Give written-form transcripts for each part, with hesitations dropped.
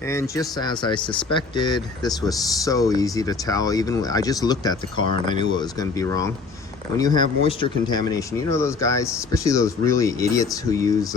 And just as I suspected, this was so easy to tell. Even I just looked at the car and I knew what was going to be wrong. When you have moisture contamination, you know those guys, especially those really idiots who use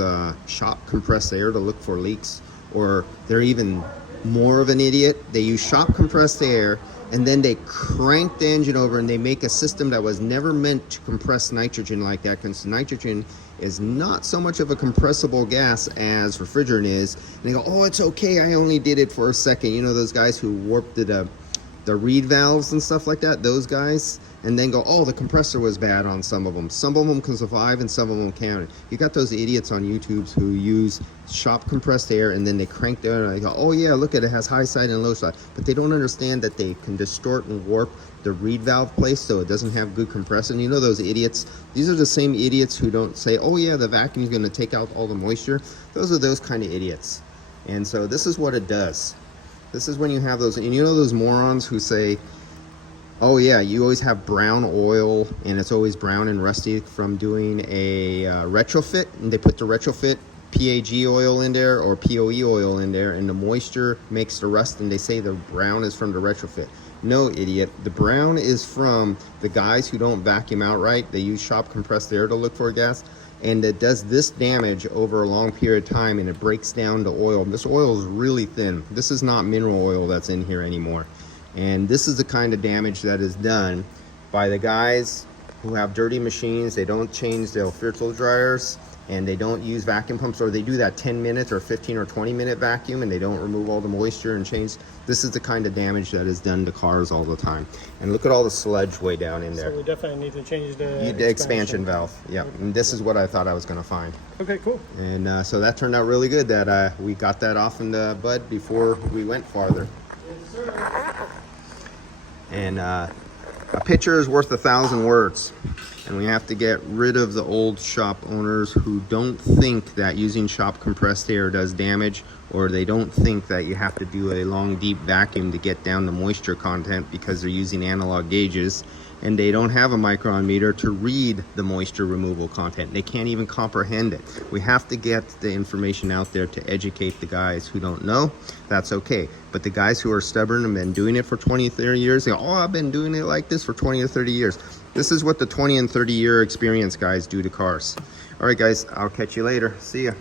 shop compressed air to look for leaks, or they're even more of an idiot. They use shop compressed air and then they crank the engine over and they make a system that was never meant to compress nitrogen like that, because nitrogen is not so much of a compressible gas as refrigerant is. And they go, oh, it's okay, I only did it for a second. You know those guys who warped the reed valves and stuff like that, those guys, and then go, oh, the compressor was bad on some of them. Some of them can survive and some of them can't. You got those idiots on YouTube who use shop compressed air and then they crank the air and they go, oh yeah, look at it, has high side and low side. But they don't understand that they can distort and warp the reed valve place so it doesn't have good compression. You know those idiots? These are the same idiots who don't say, oh yeah, the vacuum is going to take out all the moisture. Those are those kind of idiots. And so this is what it does. This is when you have those, and you know those morons who say, oh yeah, you always have brown oil and it's always brown and rusty from doing a retrofit, and they put the retrofit PAG oil in there or POE oil in there and the moisture makes the rust, and they say the brown is from the retrofit. No, idiot. The brown is from the guys who don't vacuum out right. They use shop compressed air to look for gas, and it does this damage over a long period of time, and it breaks down the oil. This oil is really thin. This is not mineral oil that's in here anymore. And this is the kind of damage that is done by the guys who have dirty machines. They don't change their filter dryers, and they don't use vacuum pumps, or they do that 10 minute or 15 or 20 minute vacuum and they don't remove all the moisture and change. This is the kind of damage that is done to cars all the time. And look at all the sludge way down in there. So we definitely need to change the expansion valve. Yeah, and this is what I thought I was going to find. Okay, cool. And so that turned out really good that we got that off in the bud before we went farther. Yes, sir. And a picture is worth 1,000 words. And we have to get rid of the old shop owners who don't think that using shop compressed air does damage, or they don't think that you have to do a long deep vacuum to get down the moisture content because they're using analog gauges and they don't have a micron meter to read the moisture removal content. They can't even comprehend it. We have to get the information out there to educate the guys who don't know. That's okay. But the guys who are stubborn and been doing it for 20, 30 years, they go, oh, I've been doing it like this for 20 or 30 years. This is what the 20 and 30 year experience guys do to cars. All right, guys, I'll catch you later. See ya.